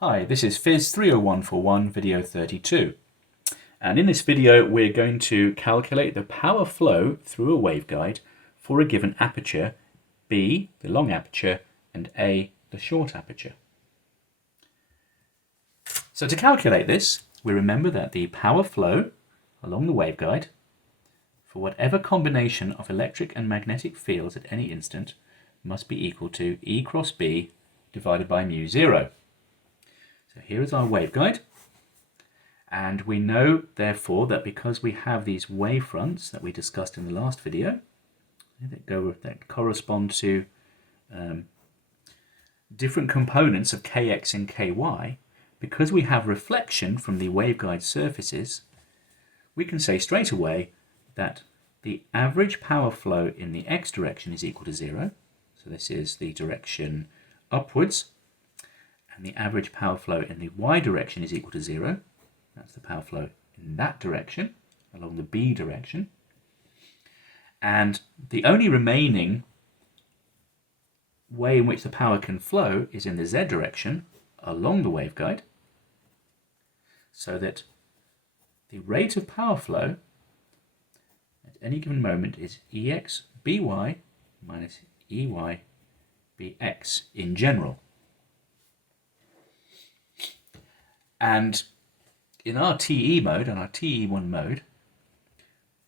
Hi, this is PHYS30141 video 32, and in this video we're going to calculate the power flow through a waveguide for a given aperture, B, the long aperture, and A, the short aperture. So to calculate this, we remember that the power flow along the waveguide for whatever combination of electric and magnetic fields at any instant must be equal to E cross B divided by mu 0. So here is our waveguide, and we know therefore that because we have these wavefronts that we discussed in the last video that correspond to different components of kx and ky, because we have reflection from the waveguide surfaces, we can say straight away that the average power flow in the x direction is equal to 0. So this is the direction upwards. And the average power flow in the y direction is equal to 0. That's the power flow in that direction, along the b direction. And the only remaining way in which the power can flow is in the z direction, along the waveguide, so that the rate of power flow at any given moment is Ex by minus Ey bx in general. And in our TE mode, on our TE1 mode,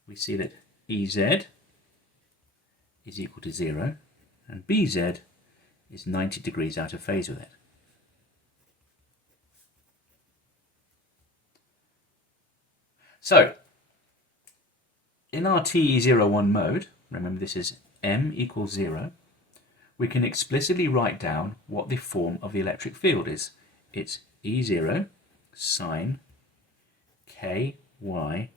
we see that Ez is equal to 0 and Bz is 90 degrees out of phase with it. So, in our TE01 mode, remember this is m equals 0, we can explicitly write down what the form of the electric field is. It's E0 sine ky y.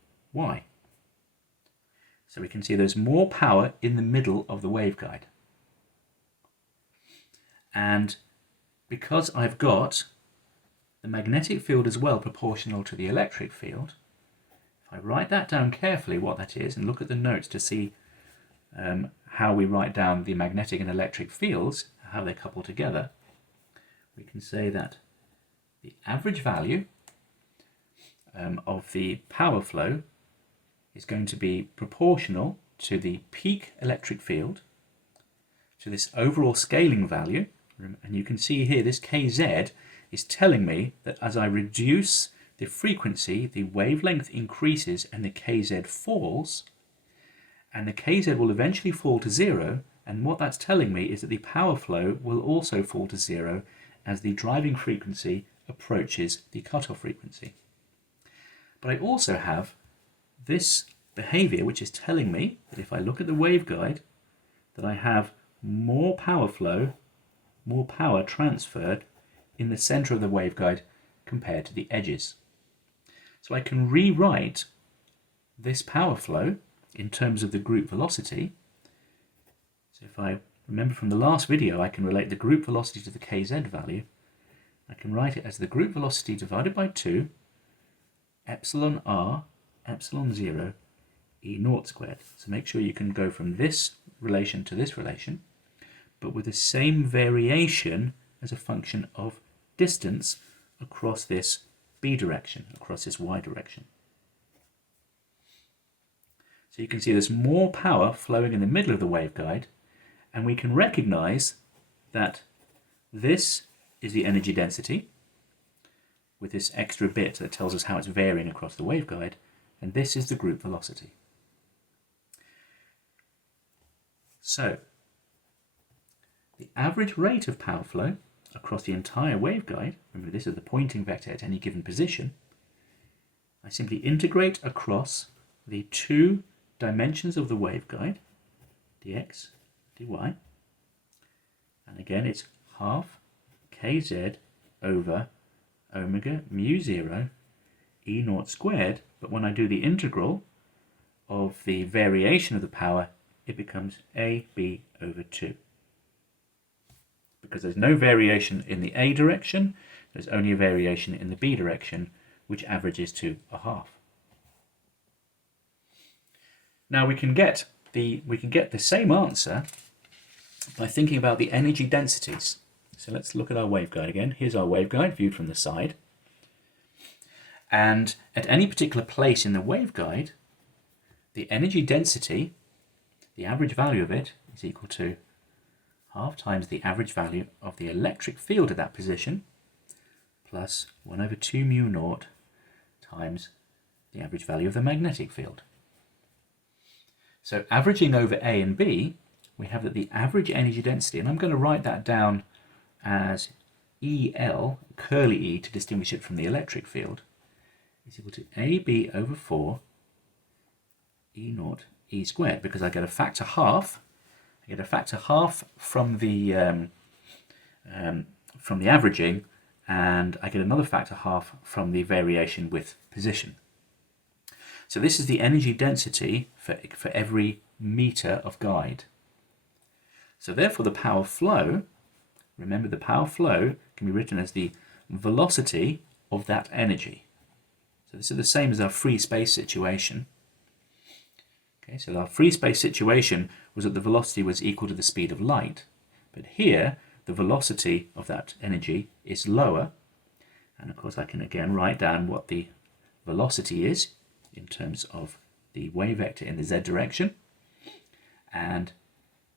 So we can see there's more power in the middle of the waveguide. And because I've got the magnetic field as well proportional to the electric field, if I write that down carefully what that is and look at the notes to see how we write down the magnetic and electric fields, how they couple together, we can say that the average value of the power flow is going to be proportional to the peak electric field, to this overall scaling value. And you can see here this kz is telling me that as I reduce the frequency, the wavelength increases and the kz falls, and the kz will eventually fall to 0, and what that's telling me is that the power flow will also fall to 0 as the driving frequency approaches the cutoff frequency. But I also have this behavior which is telling me that if I look at the waveguide, that I have more power flow, more power transferred in the center of the waveguide compared to the edges. So I can rewrite this power flow in terms of the group velocity. So if I remember from the last video, I can relate the group velocity to the kz value. I can write it as the group velocity divided by 2 epsilon r epsilon 0 E naught squared. So make sure you can go from this relation to this relation, but with the same variation as a function of distance across this b direction, across this y direction. So you can see there's more power flowing in the middle of the waveguide, and we can recognize that this is the energy density with this extra bit that tells us how it's varying across the waveguide, and this is the group velocity. So the average rate of power flow across the entire waveguide, remember this is the Poynting vector at any given position, I simply integrate across the two dimensions of the waveguide, dx, dy, and again it's half kz over omega mu 0 E naught squared, but when I do the integral of the variation of the power, it becomes AB over 2. Because there's no variation in the A direction, there's only a variation in the B direction, which averages to a half. Now we can get the same answer by thinking about the energy densities. So let's look at our waveguide again. Here's our waveguide viewed from the side. And at any particular place in the waveguide, the energy density, the average value of it, is equal to half times the average value of the electric field at that position plus 1 over 2 mu naught times the average value of the magnetic field. So averaging over A and B, we have that the average energy density, and I'm going to write that down as EL, curly E to distinguish it from the electric field, is equal to AB over 4 E naught E squared, because I get a factor half. I get a factor half from the averaging, and I get another factor half from the variation with position. So this is the energy density for every meter of guide. So therefore the power flow, remember the power flow can be written as the velocity of that energy. So this is the same as our free space situation. Okay, so our free space situation was that the velocity was equal to the speed of light. But here, the velocity of that energy is lower. And of course I can again write down what the velocity is in terms of the wave vector in the z direction. And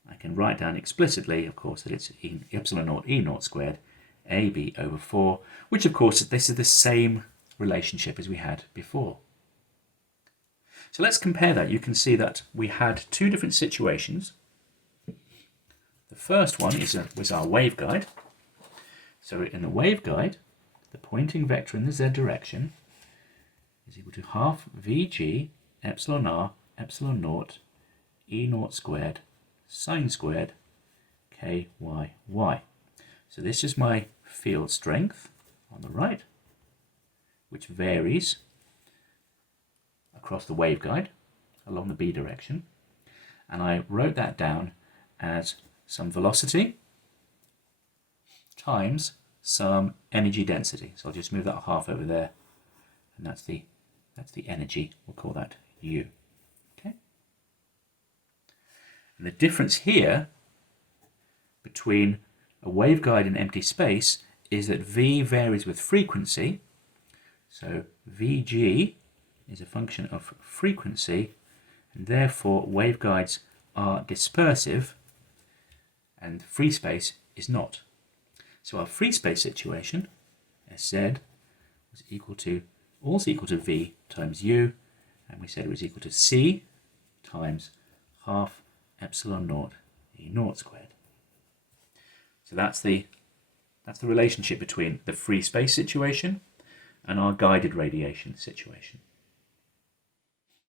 I can write down explicitly, of course, that it's epsilon naught E naught squared AB over 4, which of course this is the same relationship as we had before. So let's compare that. You can see that we had two different situations. The first one was our waveguide. So in the waveguide, the pointing vector in the z direction is equal to half Vg epsilon r epsilon naught E naught squared sine squared K y y. So this is my field strength on the right, which varies across the waveguide along the b direction, and I wrote that down as some velocity times some energy density. So I'll just move that half over there, and that's the energy. We'll call that U. Okay. And the difference here between a waveguide and empty space is that V varies with frequency. So Vg is a function of frequency, and therefore waveguides are dispersive and free space is not. So our free space situation, Sz, was also equal to V times U, and we said it was equal to C times half epsilon naught E naught squared. So that's the relationship between the free space situation and our guided radiation situation.